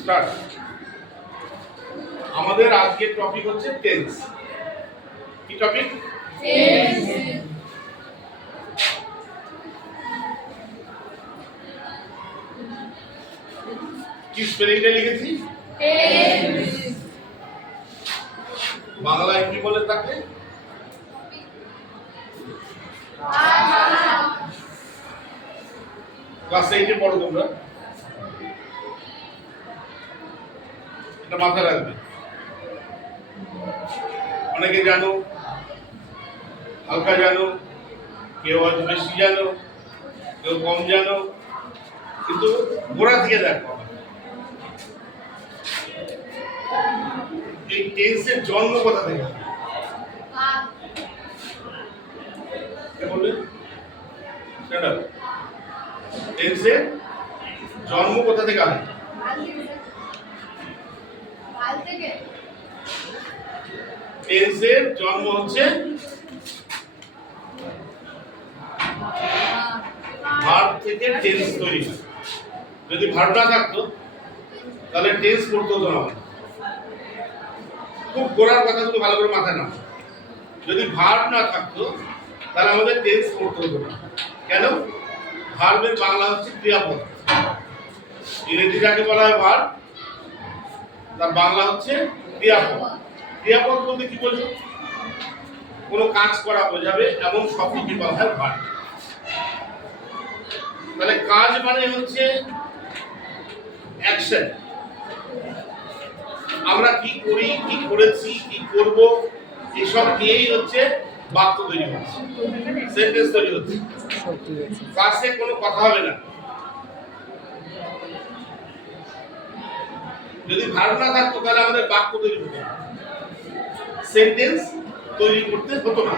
Start. আমাদের আজকের topic হচ্ছে টেন্স। কি টপিক? টেন্স। কি স্পেলিংটা লিখেছি? টেন্স। বাংলায় কি বলে তাকে? ক্লাস 8 এ পড়ো তোমরা, এটা মাথায় রাখবে। অনেকে জানো, হালকা জানো, কেউ হয়তো বেশি জানো, কেউ কম জানো, কিন্তু গোড়া থেকে দেখো। এই টেন্সের জন্ম কোথা থেকে? কে বলবে? সেটা টেন্সের জন্ম কোথা থেকে হয়? টেন্সের জন্ম হচ্ছে ভার্ব থেকে টেন্স তৈরি হয়। যদি ভার্ব না থাকতো তাহলে টেন্স করতে হতো না। খুব গোড়ার কথাগুলো ভালো করে মাথায় নাও। যদি ভার্ব না থাকতো তাহলে আমাদের টেন্স করতে হতো না। কেন? ভার্বের বাংলা হচ্ছে ক্রিয়াপদ। ইংরেজি যাকে বলা হয় ভার্ব, তার বাংলা হচ্ছে ক্রিয়াপদ। ক্রিয়াপদ বলতে কি বোঝো? কোনো কাজ করা বোঝাবে এমন শব্দকে বলা হয় ভার্ব। তাহলে কাজ মানে হচ্ছে অ্যাকশন। আমরা কি করি, কি করেছি, কি করব, এসব নিয়েই হচ্ছে বাক্য তৈরি হচ্ছে, সেন্টেন্স তৈরি হচ্ছে। ক্লাসে কোনো কথা হবে না। যদি ভার্ব না থাকতো তাহলে আমাদের বাক্য তৈরি হতো না, সেন্টেন্স তৈরি করতে হতো না।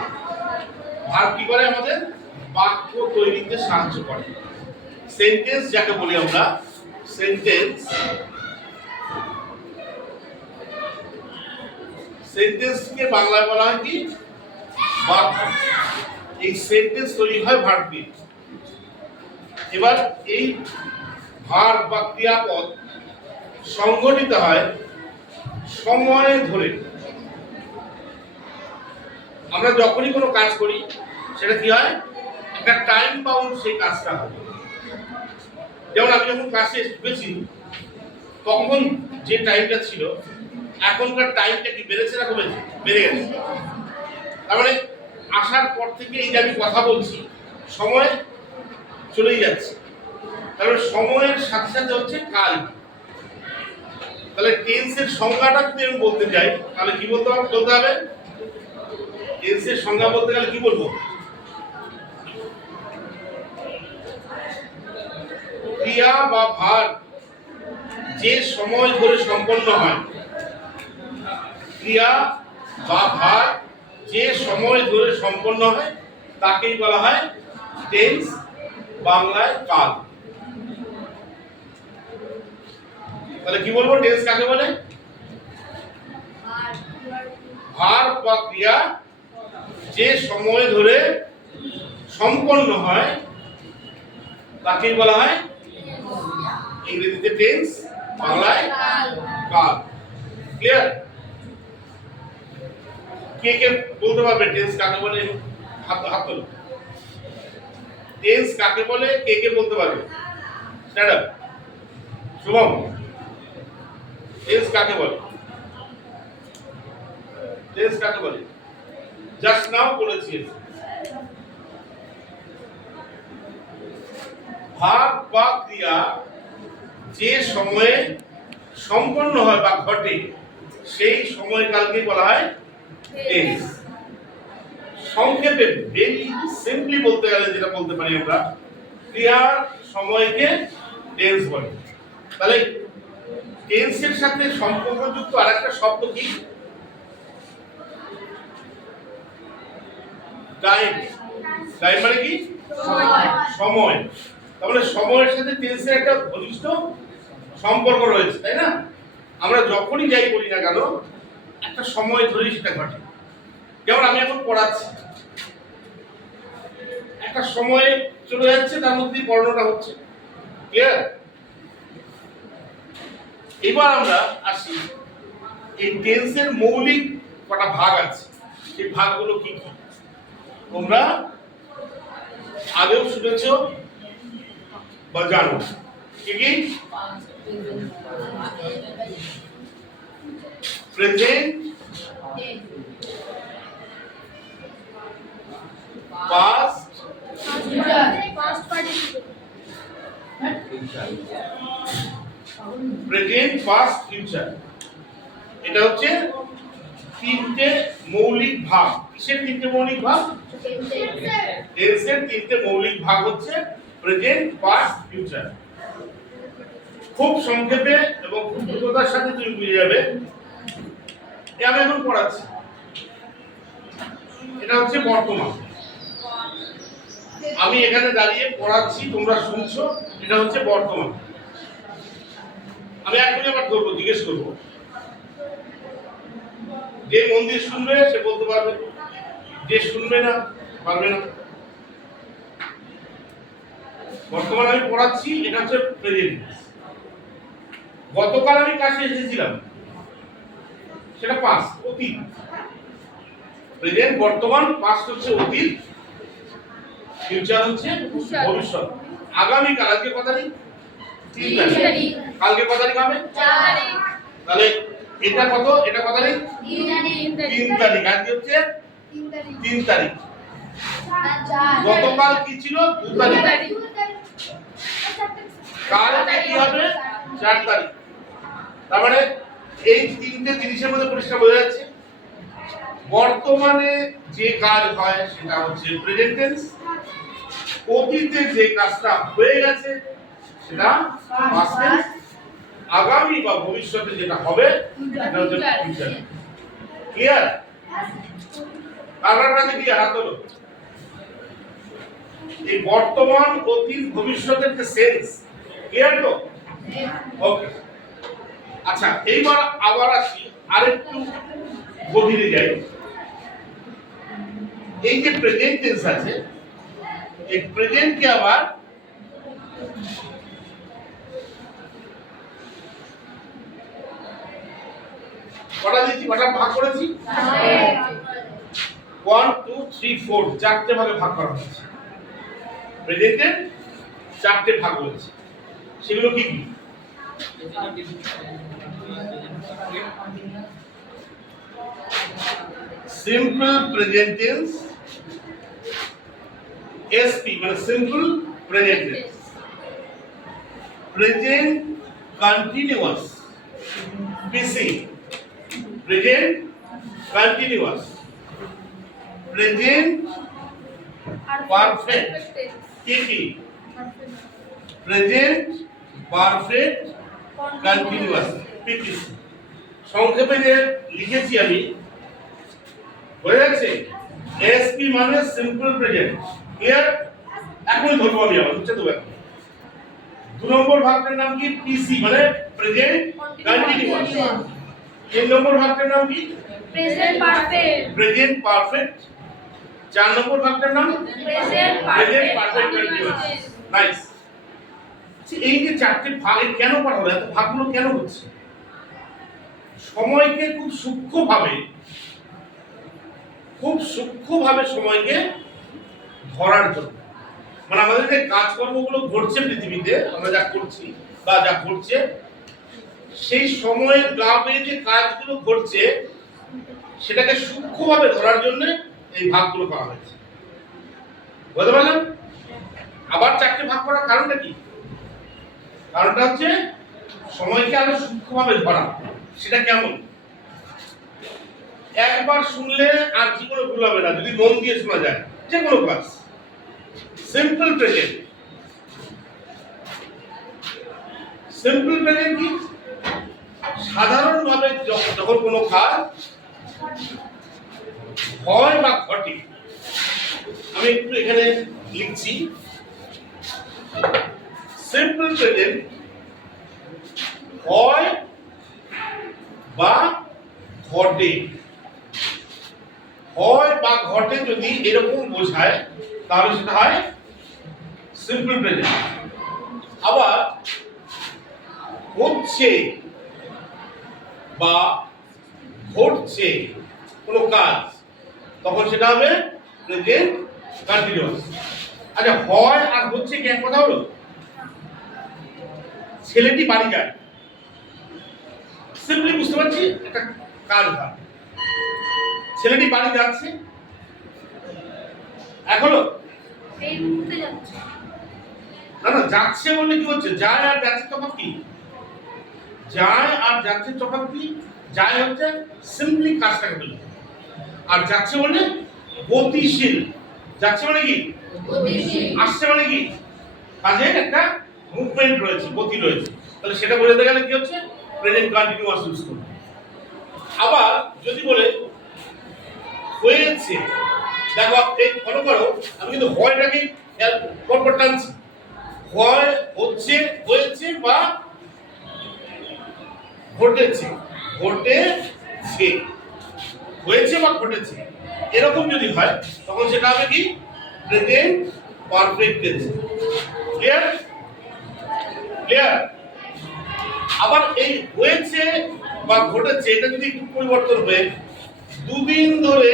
ভার্ব কি করে? আমাদের বাক্য তৈরিতে সাহায্য করে। সেন্টেন্স যাকে বলি আমরা, সেন্টেন্স, সেন্টেন্সকে বাংলায় বলা হয় কি? বাক্য। এই সেন্টেন্স তৈরি হয় ভার্ব দিয়ে। এবার এই ভার্ব বা ক্রিয়াপদ সংগঠিত হয় সময় ধরে। আমরা যখনই কোনো কাজ করি সেটা কি হয়? একটা টাইম বাউন্ড সেই কাজটা হয়। যেমন আমি যখন ক্লাসে ঢুকেছি তখন যে টাইমটা ছিল, এখনকার টাইমটা কি বেড়েছে না কমেছে? বেড়ে গেছে। তার মানে আসার পর থেকে এই যে আমি কথা বলছি, সময় চলেই যাচ্ছে। তাহলে সময়ের সাথে সাথে হচ্ছে কাল। তাহলে টেন্সের সংজ্ঞাটা যদি আমি বলতে যাই তাহলে কি বলতে হবে? টেন্সের সংজ্ঞা বলতে গেলে কি বলবো? ক্রিয়া বা ভার্ব যে সময় ধরে সম্পন্ন হয়, ক্রিয়া বা ভার্ব যে সময় ধরে সম্পন্ন হয় তাকেই বলা হয় টেন্স, বাংলায় কাল। তাহলে কি বলবো? টেন্স কাকে বলে? ভার্ব বা ক্রিয়া যে সময় ধরে সম্পন্ন হয় তাকেই বলা হয় ইংরেজিতে টেন্স, বাংলায় কাল। ক্লিয়ার? কে কে বলতে পারবে টেন্স কাকে বলে? হাত তোলো। টেন্স কাকে বলে কে কে বলতে পারবে? Stand up. শুভম, টেন্স কাকে বলে? টেন্স কাকে বলে? জাস্ট নাও বলেছি। ভার্ব বা ক্রিয়া যে সময়ে সম্পন্ন হয় বা ঘটে সেই সময়কালকে বলা হয় টেন্স। সংক্ষেপে ভেরি সিম্পলি বলতে গেলে যেটা বলতে পারি আমরা, ক্রিয়ার সময়কে টেন্স বলে। তাহলে টেন্সের সাথে সম্পর্কযুক্ত আরেকটা শব্দ কি? টাইম। টাইম মানে কি? সময়। তাহলে সময়ের সাথে টেন্সের একটা ঘনিষ্ঠ সম্পর্ক রয়েছে, তাই না? আমরা যখনই যাই করি না কেন একটা সময় ধরে সেটা ঘটে। যেমন আমি এখন পড়াচ্ছি, একটা সময় চলে যাচ্ছে, তার মধ্যেই পড়ানোটা হচ্ছে। ক্লিয়ার? এবার আমরা আসি এই টেন্সের মৌলিক কটা ভাগ আছে, সেই ভাগগুলো কি কি তোমরা আগেও শুনেছ বা জানো। কি কি? Present, past, present, past, future. এটা হচ্ছে তিনটে মৌলিক ভাগ। কিসের তিনটে মৌলিক ভাগ? টেন্সের তিনটে মৌলিক ভাগ হচ্ছে প্রেজেন্ট, পাস্ট, ফিউচার। খুব সংক্ষেপে এবং খুব দ্রুততার সাথে তুমি বুঝে যাবে। আমি এখন পড়াচ্ছি, এটা হচ্ছে বর্তমান। আমি এখানে দাঁড়িয়ে পড়াচ্ছি, তোমরা শুনছো, এটা হচ্ছে বর্তমান। আমি এখনই আবার ধরবো, জিজ্ঞেস করবো, যে মন দিয়ে শুনবে সে বলতে পারবে, যে শুনবে না পারবে না। বর্তমান আমি পড়াচ্ছি, এটা হচ্ছে প্রেজেন্ট। গতকাল আমি ক্লাসে এসেছিলাম, সেটা পাস্ট, অতীত। প্রেজেন্ট বর্তমান, পাস্ট হচ্ছে অতীত, ফিউচার হচ্ছে ভবিষ্যৎ। আগামীকাল, আজকে কত তারিখ? 3 তারিখ। কালকে কত তারিখ হবে? 4 তারিখ। তাহলে এটা কত? এটা কত তারিখ? 3 তারিখ। আজকে হচ্ছে 3 তারিখ। গতকাল কি ছিল? 2 তারিখ। কালকে কি হবে? 4 তারিখ। তার মানে এই তিনটে জিনিসের মধ্যে পরিষ্কার বোঝা যাচ্ছে বর্তমানে যে কাজ হয় সেটা হচ্ছে প্রেজেন্ট টেন্স, অতীতে যে কাজটা হয়ে গেছে সেটা পাস্ট টেন্স, আগামী বা ভবিষ্যতে যেটা হবে সেটা হচ্ছে ফিউচার। ক্লিয়ার? কারণ কি হাত হলো এই বর্তমান, অতীত, ভবিষ্যতের যে সেন্স, ক্লিয়ার তো? ওকে। আচ্ছা, এইবার আবার আসি, আরেকটু গভীরে যাই। এই যে প্রেজেন্ট টেন্স আছে, এই প্রেজেন্টকে আবার কটা দিয়েছি, কটা ভাগ করেছি? 1 2 3 4, চারটে ভাগে ভাগ করা হয়েছে। প্রেজেন্টের চারটে ভাগ হয়েছে, সেগুলো কি কি? সিম্পল প্রেজেন্ট টেন্স, এসপি মানে simple present tense, present continuous, P C, present continuous, present perfect, কি কি? Present perfect continuous, P P C. সংক্ষেপে যে লিখেছি আমি, হয়ে যাচ্ছে? এসপি মানে সিম্পল প্রেজেন্ট। ক্লিয়ার? এখন ধরবো আমি, আবার বুঝতে তো এখন 2 নম্বর ভাগটার নাম কি? পিসি মানে প্রেজেন্ট কন্টিনিউয়াস। 3 নম্বর ভাগটার নাম কি? Present perfect. Present perfect. 4 নম্বর ভাগটার নাম present present perfect perfect continuous. Continuous. Nice. এই যে চারটি ভাগে কেন করা হলো, এত ভাগগুলো কেন হচ্ছে? সময়কে খুব সূক্ষ্মভাবে সময়কে ধরার জন্য। মানে আমাদের যে কাজকর্মগুলো ঘটছে পৃথিবীতে, আমরা যা করছি বা যা ঘটছে, সেই সময়ের গ্রামে যে কাজগুলো ঘটছে সেটাকে সূক্ষ্মভাবে ধরার জন্য এই ভাগগুলো করা হয়েছে। বুঝতে পারলাম? আবার চারটে ভাগ করার কারণটা কি? কারণটা হচ্ছে সময়কে আরো সূক্ষ্মভাবে ধরা। সেটা কেমন? একবার শুনলে আর জীবনে ভুল হবে না যদি মন দিয়ে শোনা যায়, যে কোনো কাজ। সিম্পল প্রেজেন্ট, সিম্পল প্রেজেন্ট কি? সাধারণভাবে যখন কোনো কাজ হয় বা ঘটে, আমি একটু এখানে লিখছি, সিম্পল প্রেজেন্ট হয় বা ঘটে। হয় বা ঘটে যদি এরকম বোঝায় তাহলে সেটা হয় সিম্পল প্রেজেন্ট। আবার হচ্ছে বা ঘটছে কোনো কাজ, তখন সেটা হবে প্রেজেন্ট কন্টিনিউয়াস। আচ্ছা, হয় আর হচ্ছে কি এক কথা হলো? ছেলেটি বাড়ি যায়, সিম্পলি বুঝতে পারছি একটা কাজ হয়। ছেলেটি বাড়ি যাচ্ছে, এখনো এই মুহূর্তে যাচ্ছে। না না, যাচ্ছে বললে কি হচ্ছে? যায় আর যাচ্ছে তফাৎ কি? যায় আর যাচ্ছে তফাৎ কি? যায় হচ্ছে সিম্পলি কাজটাকে বলে, আর যাচ্ছে বলে গতিশীল। যাচ্ছে মানে কি? গতিশীল। আসছে মানে কি? কাজের একটা মুভমেন্ট রয়েছে, গতি রয়েছে। তাহলে সেটা বোঝাতে গেলে কি হচ্ছে? প্রেজেন্ট কন্টিনিউয়াস ইউজ করব। আবার যদি বলে হয়েছে, দেখো এই ফলো করো, আমি কিন্তু হয়টাকে পরপর টানছি। হয়, হচ্ছে, হয়েছে বা ঘটেছে। ঘটেছে, হয়েছে বা ঘটেছে, এরকম যদি হয় তখন সেটা হবে কি? Present perfect tense. Clear? Clear? আবার এই হয়েছে বা ঘটেছে এটা যদি একটু পরিবর্তন হয়ে দুদিন ধরে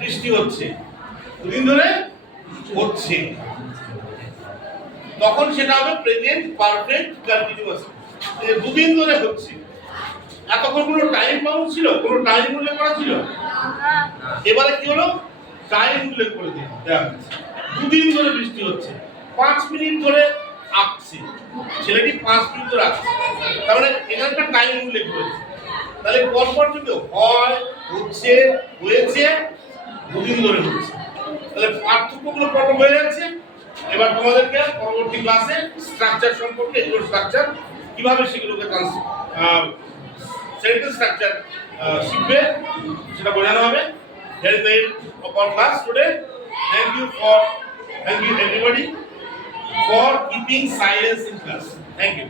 বৃষ্টি হচ্ছে, দুদিন ধরে হচ্ছে, তখন সেটা হবে প্রেজেন্ট পারফেক্ট কন্টিনিউয়াস। দুদিন ধরে হচ্ছে, এতক্ষণ কোনো টাইম বাউন্ড ছিল? কোনো টাইম উল্লেখ করা ছিল? এবারে কি হলো? টাইম উল্লেখ করে দেওয়া হয়েছে। দুদিন ধরে বৃষ্টি হচ্ছে, 5 মিনিট ধরে আঁকছে, ছেলেটি 5 মিনিট ধরে আঁকছে, তার মানে এখানকার টাইম উল্লেখ করেছে। তাহলে পরপর যদি হয়, হচ্ছে, হয়েছে, দুদিন ধরে হচ্ছে, তাহলে পার্থক্যগুলো পরপর হয়ে যাচ্ছে। এবার তোমাদেরকে পরবর্তী ক্লাসে স্ট্রাকচার সম্পর্কে, এগুলোর স্ট্রাকচার কিভাবে সেগুলোকে সেন্টেন্স স্ট্রাকচার শিখবে সেটা বোঝানো হবে। Here is the end of our class today. Thank you everybody for keeping silence in class. Thank you.